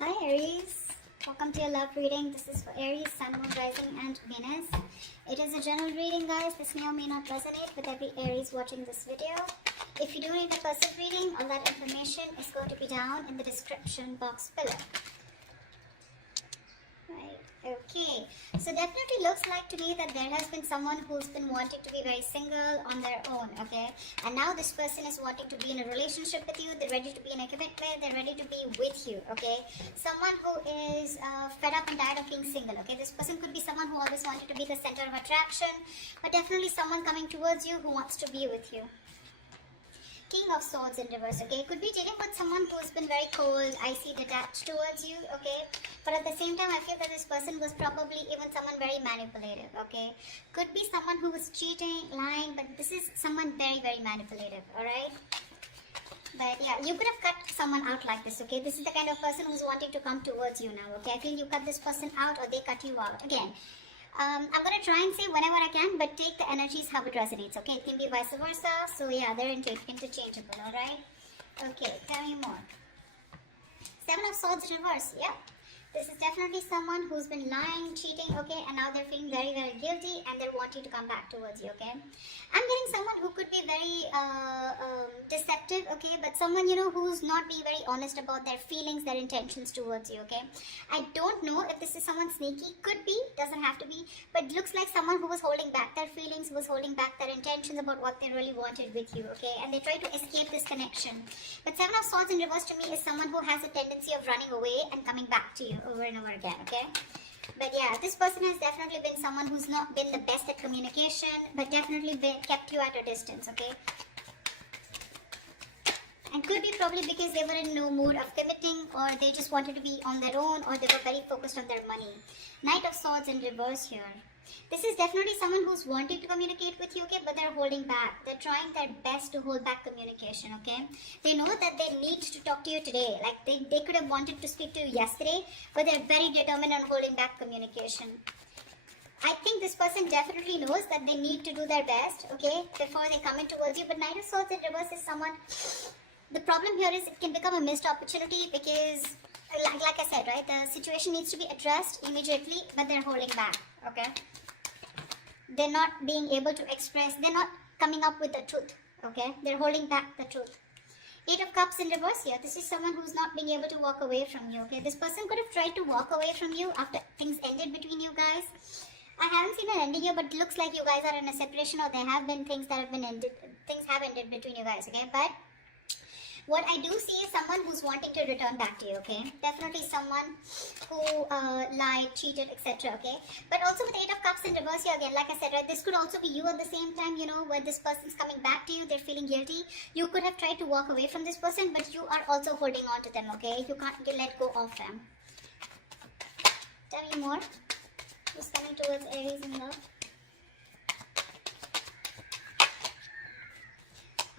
Hi Aries, welcome to your love reading. This is for Aries, Sun, Moon, Rising and Venus. It is a general reading, guys. This may or may not resonate with every Aries watching this video. If you do need a personal reading, all that information is going to be down in the description box below. Right, okay. So definitely looks like to me that there has been someone who's been wanting to be very single on their own, okay? And now this person is wanting to be in a relationship with you. They're ready to be in a commitment. They're ready to be with you, okay? Someone who is fed up and tired of being single, okay? This person could be someone who always wanted to be the center of attraction, but definitely someone coming towards you who wants to be with you. King of Swords in reverse, okay? Could be dealing with someone who's been very cold, icy, detached towards you, okay? But at the same time, I feel that this person was probably even someone very manipulative, okay? Could be someone who was cheating, lying, but this is someone very, very manipulative, alright? But yeah, you could have cut someone out like this, okay? This is the kind of person who's wanting to come towards you now, okay? I feel you cut this person out or they cut you out. Again, I'm going to try and say whenever I can, but take the energies how it resonates, okay? It can be vice versa. So yeah, they're interchangeable, alright? Okay, tell me more. Seven of Swords reverse, yeah. This is definitely someone who's been lying, cheating, okay? And now they're feeling very, very guilty and they're wanting to come back towards you, okay? I'm getting someone who could be very deceptive, okay? But someone, you know, who's not being very honest about their feelings, their intentions towards you, okay? I don't know if this is someone sneaky. Could be, doesn't have to be. But it looks like someone who was holding back their feelings, who was holding back their intentions about what they really wanted with you, okay? And they try to escape this connection. But Seven of Swords in reverse to me is someone who has a tendency of running away and coming back to you over and over again, okay? But yeah, this person has definitely been someone who's not been the best at communication, but definitely kept you at a distance, okay? And could be probably because they were in no mood of committing, or they just wanted to be on their own, or they were very focused on their money. Knight of Swords in reverse here. This is definitely someone who's wanting to communicate with you, okay, but they're holding back. They're trying their best to hold back communication, okay? They know that they need to talk to you today. Like, they could have wanted to speak to you yesterday, but they're very determined on holding back communication. I think this person definitely knows that they need to do their best, okay, before they come in towards you. But Knight of Swords in reverse is someone... The problem here is it can become a missed opportunity because, like I said, right, the situation needs to be addressed immediately, but they're holding back, okay? They're not being able to express, they're not coming up with the truth, okay? They're holding back the truth. Eight of Cups in reverse here. This is someone who's not being able to walk away from you, okay? This person could have tried to walk away from you after things ended between you guys. I haven't seen an ending here, but it looks like you guys are in a separation, or there have been things that have been ended, things have ended between you guys, okay? But what I do see is someone who's wanting to return back to you, okay? Definitely someone who lied, cheated, etc., okay? But also with Eight of Cups in reverse here again, like I said, right, this could also be you at the same time, you know, where this person's coming back to you, they're feeling guilty. You could have tried to walk away from this person, but you are also holding on to them, okay? You can't let go of them. Tell me more. Who's coming towards Aries in love?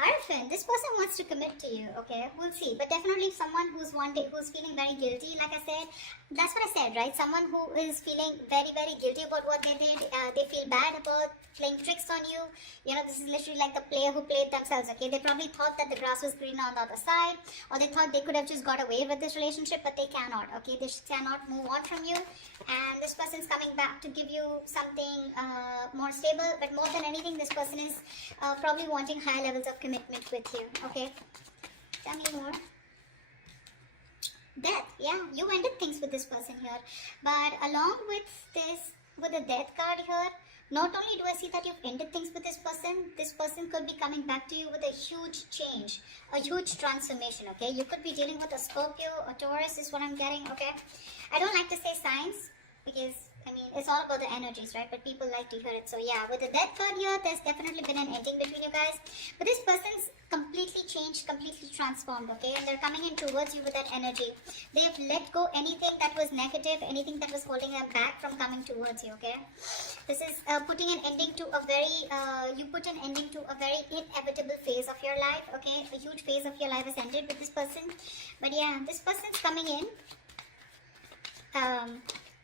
Hierophant, this person wants to commit to you, okay? We'll see. But definitely someone who's feeling very guilty, like I said. That's what I said, right? Someone who is feeling very, very guilty about what they did. They feel bad about playing tricks on you. You know, this is literally like the player who played themselves, okay? They probably thought that the grass was greener on the other side, or they thought they could have just got away with this relationship, but they cannot, okay? They cannot move on from you. And this person's coming back to give you something more stable. But more than anything, this person is probably wanting high levels of commitment with you, okay? Tell me more. Death, yeah, you ended things with this person here. But along with this, with the Death card here, not only do I see that you've ended things with this person could be coming back to you with a huge change, a huge transformation, okay? You could be dealing with a Scorpio or Taurus is what I'm getting, okay? I don't like to say signs because, I mean, it's all about the energies, right? But people like to hear it. So yeah, with the Death card here, there's definitely been an ending between you guys. But this person's completely changed, completely transformed, okay? And they're coming in towards you with that energy. They've let go anything that was negative, anything that was holding them back from coming towards you, okay? This is putting an ending to a very, you put an ending to a very inevitable phase of your life, okay? A huge phase of your life has ended with this person. But yeah, this person's coming in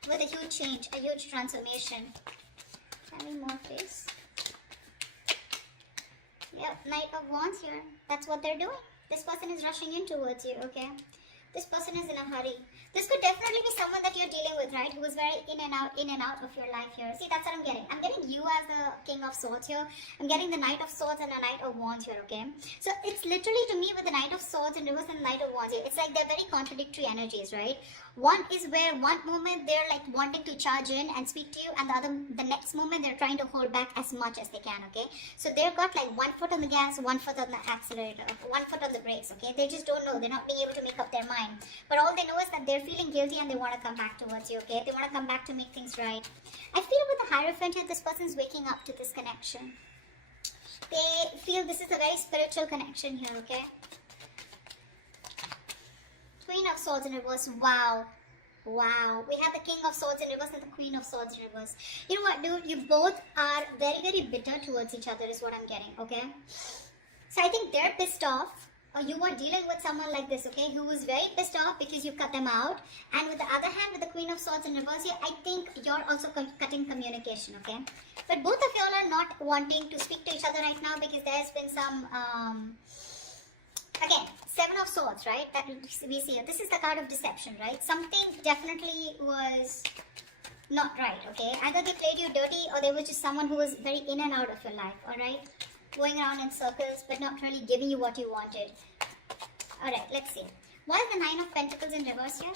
with a huge change, a huge transformation. Tell me more, please. Yep, Knight of Wands here. That's what they're doing. This person is rushing in towards you, okay? This person is in a hurry. This could definitely be someone that you're dealing with, right? Who is very in and out of your life here. See, that's what I'm getting. I'm getting you as the King of Swords here. I'm getting the Knight of Swords and a Knight of Wands here, okay? So it's literally to me with the Knight of Swords in reverse and the Knight of Wands here. It's like they're very contradictory energies, right? One is where one moment they're like wanting to charge in and speak to you, and the next moment they're trying to hold back as much as they can, okay? So they've got like 1 foot on the gas, 1 foot on the accelerator, 1 foot on the brakes, okay? They just don't know. They're not being able to make up their mind. But all they know is that they're feeling guilty and they want to come back towards you, okay? They want to come back to make things right. I feel with the Hierophant here, this person's waking up to this connection. They feel this is a very spiritual connection here, okay? Queen of Swords in reverse. Wow. Wow. We have the King of Swords in reverse and the Queen of Swords in reverse. You know what, dude? You both are very, very bitter towards each other is what I'm getting, okay? So I think they're pissed off. Or you are dealing with someone like this, okay? Who is very pissed off because you cut them out. And with the other hand, with the Queen of Swords in reverse here, I think you're also cutting communication, okay? But both of y'all are not wanting to speak to each other right now because there's been some... Again, 7 of Swords, right? That we see here. This is the card of deception, right? Something definitely was not right, okay? Either they played you dirty or they were just someone who was very in and out of your life, alright? Going around in circles but not really giving you what you wanted. Alright, let's see. Why is the 9 of Pentacles in reverse here?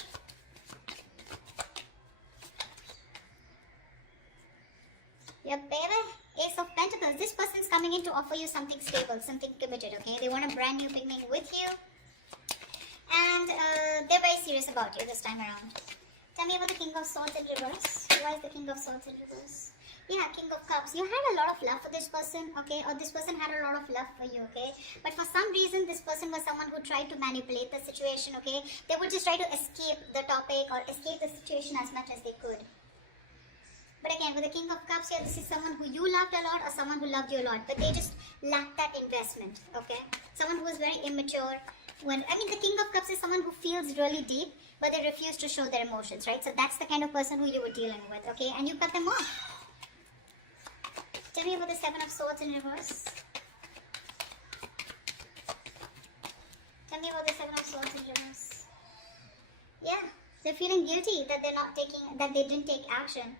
Yep, baby. Ace of Pentacles. This person's coming in to offer you something stable, something committed, okay? They want a brand new beginning with you. And they're very serious about you this time around. Tell me about the King of Swords in reverse. Why is the King of Swords in reverse? Yeah, King of Cups. You had a lot of love for this person, okay? Or this person had a lot of love for you, okay? But for some reason, this person was someone who tried to manipulate the situation, okay? They would just try to escape the topic or escape the situation as much as they could. But again, with the King of Cups here, this is someone who you loved a lot or someone who loved you a lot. But they just lacked that investment, okay? Someone who is very immature. The King of Cups is someone who feels really deep, but they refuse to show their emotions, right? So that's the kind of person who you were dealing with, okay? And you cut them off. Tell me about the 7 of Swords in reverse. Tell me about the 7 of Swords in reverse. Yeah, they're feeling guilty that they didn't take action.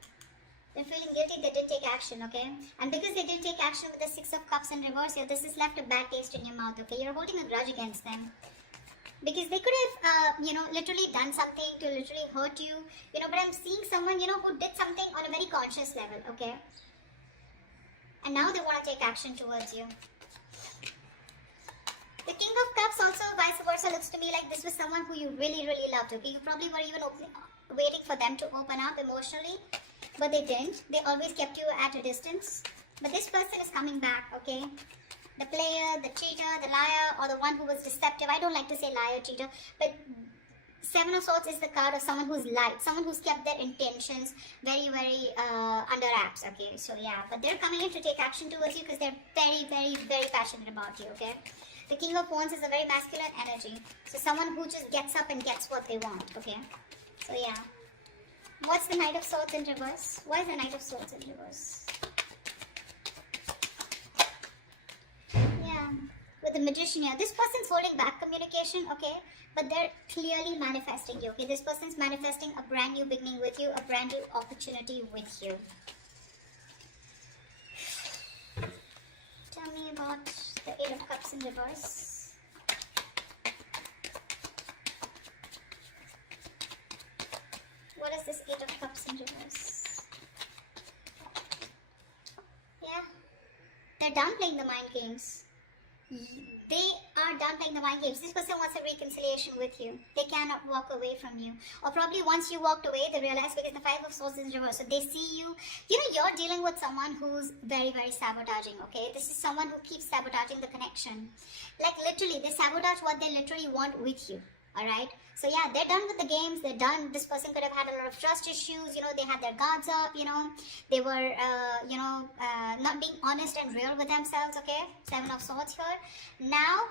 They're feeling guilty they didn't take action, okay? And because they didn't take action with the 6 of Cups in reverse here, this has left a bad taste in your mouth, okay? You're holding a grudge against them. Because they could have, literally done something to literally hurt you, but I'm seeing someone, who did something on a very conscious level, okay? And now they want to take action towards you. The King of Cups also, vice versa, looks to me like this was someone who you really, really loved, okay? You probably were even waiting for them to open up emotionally, but they didn't. They always kept you at a distance. But this person is coming back, okay? The player, the cheater, the liar, or the one who was deceptive. I don't like to say liar, cheater, but 7 of Swords is the card of someone who's lied, someone who's kept their intentions very, very under wraps, okay? So yeah, but they're coming in to take action towards you because they're very, very, very passionate about you, okay? The King of Wands is a very masculine energy. So someone who just gets up and gets what they want, okay? So yeah. What's the Knight of Swords in reverse? Why is the Knight of Swords in reverse? Yeah. With the Magician here. This person's holding back communication, okay? But they're clearly manifesting you, okay? This person's manifesting a brand new beginning with you, a brand new opportunity with you. Tell me about the 8 of Cups in reverse. What is this 8 of Cups in reverse? Yeah. They're done playing the mind games. They are done playing the mind games. This person wants a reconciliation with you. They cannot walk away from you. Or probably once you walked away, they realize because the 5 of Swords is in reverse. So they see you. You're dealing with someone who's very, very sabotaging, okay? This is someone who keeps sabotaging the connection. Like literally, they sabotage what they literally want with you. Alright, so yeah, they're done with the games, they're done. This person could have had a lot of trust issues, they had their guards up, they were, not being honest and real with themselves, okay? 7 of Swords here. Now,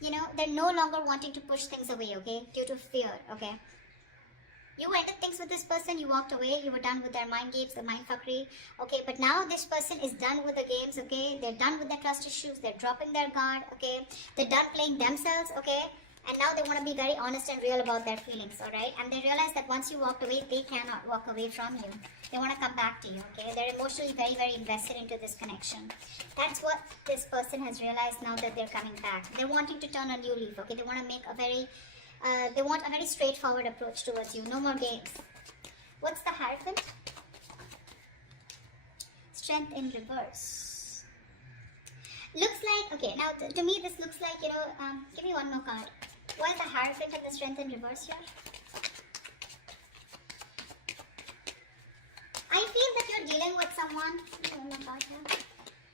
they're no longer wanting to push things away, okay? Due to fear, okay? You ended things with this person, you walked away, you were done with their mind games, the mind fuckery, okay? But now this person is done with the games, okay? They're done with their trust issues, they're dropping their guard, okay? They're done playing themselves, okay? And now they want to be very honest and real about their feelings, alright? And they realize that once you walked away, they cannot walk away from you. They want to come back to you, okay? They're emotionally very, very invested into this connection. That's what this person has realized now that they're coming back. They're wanting to turn a new leaf, okay? They want to make a very, they want a very straightforward approach towards you. No more games. What's the Hierophant? Strength in reverse. Looks like, okay, now to me this looks like, you know, give me one more card. Why is the Hierophant and the Strength in reverse here? I feel that you're dealing with someone. One more card here.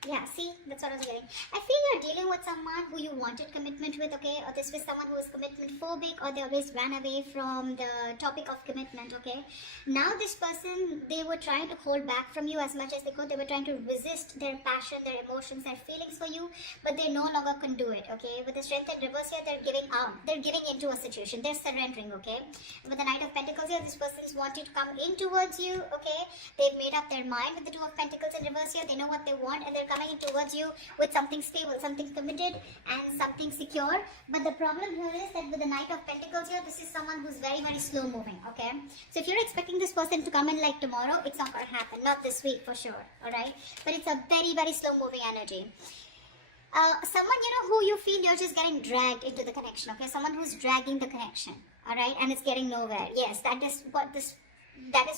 Yeah, see, that's what I was getting. I feel you're dealing with someone who you wanted commitment with, okay? Or this was someone who was commitment phobic, or they always ran away from the topic of commitment, okay? Now this person, they were trying to hold back from you as much as they could. They were trying to resist their passion, their emotions, their feelings for you, but they no longer can do it, okay? With the Strength in reverse here, they're giving out. They're giving into a situation. They're surrendering, okay? With the Knight of Pentacles here, this person is wanting to come in towards you, okay? They've made up their mind. With the Two of Pentacles in reverse here, they know what they want, and they're coming in towards you with something stable, something committed, and something secure. But the problem here is that with the Knight of Pentacles here, this is someone who's very, very slow moving, okay? So if you're expecting this person to come in like tomorrow, it's not going to happen. Not this week for sure, alright? But it's a very, very slow moving energy. Someone, you know, who you feel you're just getting dragged into the connection, okay? Someone who's dragging the connection, alright? And it's getting nowhere. Yes, that is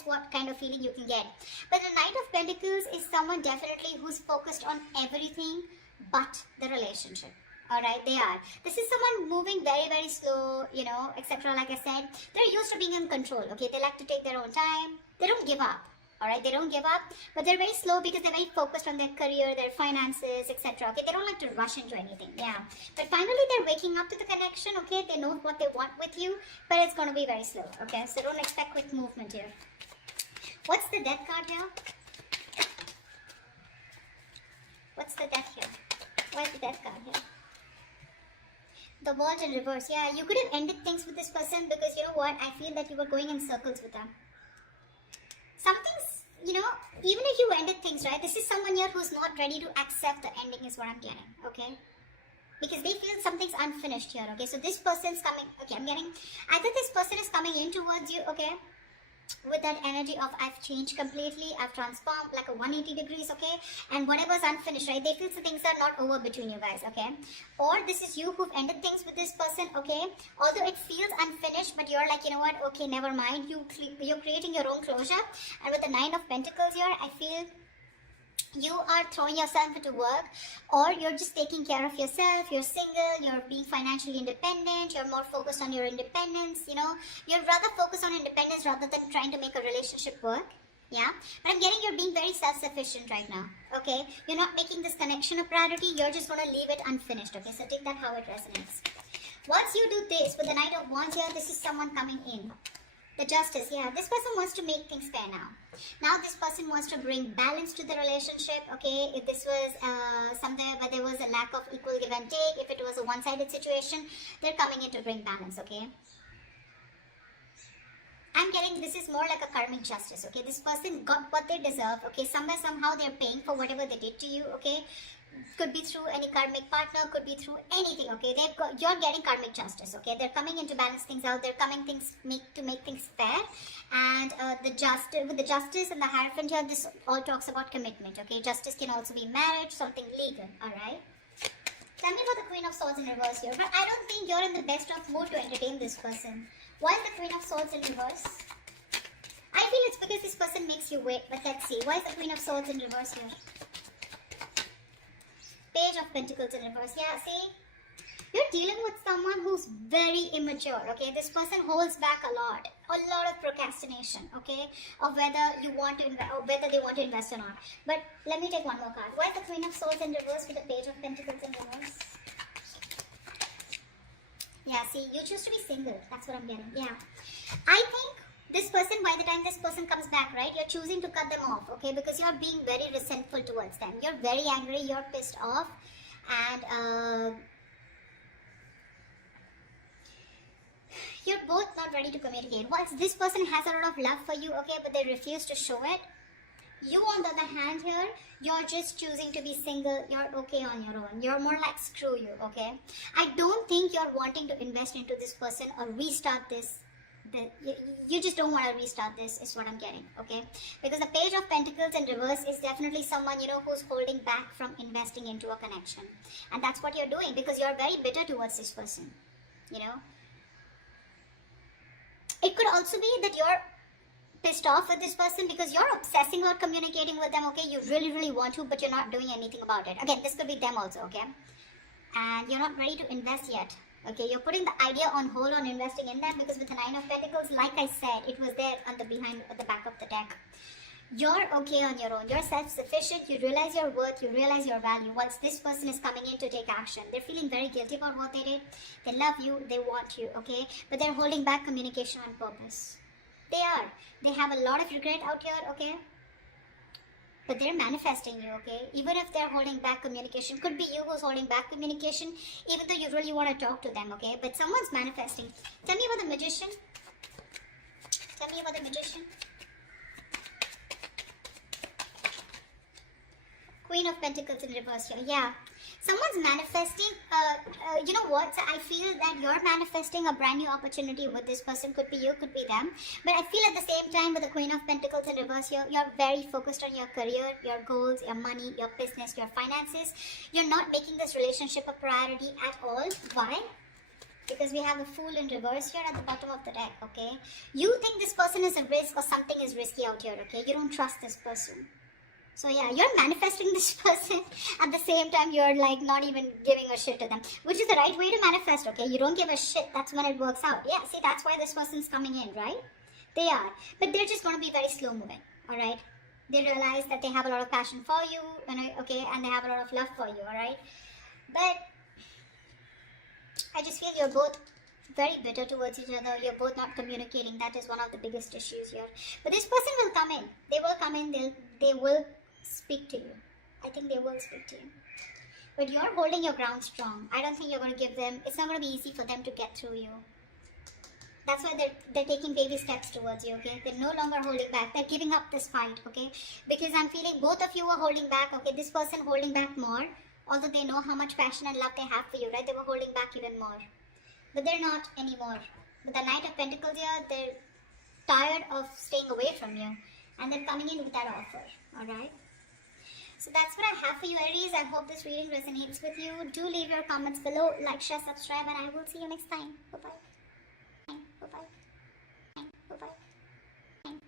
what kind of feeling you can get. But the Knight of Pentacles is someone definitely who's focused on everything but the relationship. Alright, they are. This is someone moving very, very slow, you know, etc. Like I said, they're used to being in control, okay? They like to take their own time. They don't give up. Alright, they don't give up, but they're very slow because they're very focused on their career, their finances, etc. Okay, they don't like to rush into anything, yeah. But finally, they're waking up to the connection, okay? They know what they want with you, but it's going to be very slow, okay? So don't expect quick movement here. What's the Death card here? What's the Death here? Why is the Death card here? The World in reverse, yeah. You could have ended things with this person because, you know what? I feel that you were going in circles with them. Something's, you know, even if you ended things, right, this is someone here who's not ready to accept the ending is what I'm getting, okay? Because they feel something's unfinished here, okay? So this person's coming, okay, I'm getting, either this person is coming in towards you, okay? With that energy of I've changed completely, I've transformed like a 180 degrees, okay? And whatever's unfinished, right? They feel the things are not over between you guys, okay? Or this is you who've ended things with this person, okay? Although it feels unfinished, but you're like, you know what? Okay, never mind. You're creating your own closure. And with the Nine of Pentacles here, I feel you are throwing yourself into work, or you're just taking care of yourself. You're single, you're being financially independent, you're more focused on your independence, you know, you're rather focused on independence rather than trying to make a relationship work. Yeah, but I'm getting you're being very self-sufficient right now, okay? You're not making this connection a priority, you're just going to leave it unfinished, okay? So take that how it resonates. Once you do this, with the Knight of Wands here, this is someone coming in. The Justice, yeah, this person wants to make things fair now. Now this person wants to bring balance to the relationship, okay? If this was somewhere where there was a lack of equal give and take, if it was a one-sided situation, they're coming in to bring balance, okay? I'm getting this is more like a karmic justice, okay? This person got what they deserve, okay? Somewhere, somehow they're paying for whatever they did to you, okay? Could be through any karmic partner, could be through anything, okay? You're getting karmic justice, okay? They're coming in to balance things out. They're coming to make things fair. And with the Justice and the Hierophant here, this all talks about commitment, okay? Justice can also be marriage, something legal, all right? Tell me about the Queen of Swords in reverse here. But I don't think you're in the best of mood to entertain this person. Why is the Queen of Swords in reverse? I feel it's because this person makes you wait, but let's see. Why is the Queen of Swords in reverse here? Page of Pentacles in reverse. Yeah, see? You're dealing with someone who's very immature, okay? This person holds back a lot of procrastination, okay? Of whether you want to invest, or whether they want to invest or not. But let me take one more card. Why is the Queen of Swords in reverse with the Page of Pentacles in reverse? Yeah, see, you choose to be single. That's what I'm getting. Yeah. I think this person, by the time this person comes back, right, you're choosing to cut them off, okay? Because you're being very resentful towards them. You're very angry, you're pissed off. And you're both not ready to communicate. Once this person has a lot of love for you, okay, but they refuse to show it. You, on the other hand here, you're just choosing to be single. You're okay on your own. You're more like screw you, okay? I don't think you're wanting to invest into this person or restart this. You just don't want to restart this is what I'm getting, okay? Because the Page of Pentacles in reverse is definitely someone, you know, who's holding back from investing into a connection. And that's what you're doing because you're very bitter towards this person, you know? It could also be that you're pissed off with this person because you're obsessing about communicating with them, okay? You really want to, but you're not doing anything about it. Again, this could be them also, okay? And you're not ready to invest yet, okay? You're putting the idea on hold on investing in that because with the Nine of Pentacles, like I said, it was there on the behind at the back of the deck. You're okay on your own. You're self-sufficient. You realize your worth. You realize your value. Once this person is coming in to take action, they're feeling very guilty about what they did. They love you. They want you, okay? But they're holding back communication on purpose. They are. They have a lot of regret out here, okay? But they're manifesting you, okay? Even if they're holding back communication, could be you who's holding back communication, even though you really want to talk to them, okay? But someone's manifesting. Tell me about the Magician. Tell me about the Magician. Queen of Pentacles in reverse here. Yeah. Someone's manifesting, you know what? So I feel that you're manifesting a brand new opportunity with this person. Could be you, could be them. But I feel at the same time with the Queen of Pentacles in reverse here, you're very focused on your career, your goals, your money, your business, your finances. You're not making this relationship a priority at all. Why? Because we have a Fool in reverse here at the bottom of the deck, okay? You think this person is a risk or something is risky out here, okay? You don't trust this person. So yeah, you're manifesting this person. At the same time, you're like not even giving a shit to them. Which is the right way to manifest, okay? You don't give a shit. That's when it works out. Yeah, see, that's why this person's coming in, right? They are. But they're just going to be very slow moving, alright? They realize that they have a lot of passion for you, okay? And they have a lot of love for you, alright? But I just feel you're both very bitter towards each other. You're both not communicating. That is one of the biggest issues here. But this person will come in. They will come in. They will speak to you. I think they will speak to you. But you're holding your ground strong. I don't think you're going to give them, it's not going to be easy for them to get through you. That's why they're taking baby steps towards you, okay? They're no longer holding back. They're giving up this fight, okay? Because I'm feeling both of you are holding back, okay? This person holding back more, although they know how much passion and love they have for you, right? They were holding back even more. But they're not anymore. With the Knight of Pentacles here, they're tired of staying away from you. And they're coming in with that offer, alright? So that's what I have for you, Aries. I hope this reading resonates with you. Do leave your comments below, like, share, subscribe, and I will see you next time. Bye-bye.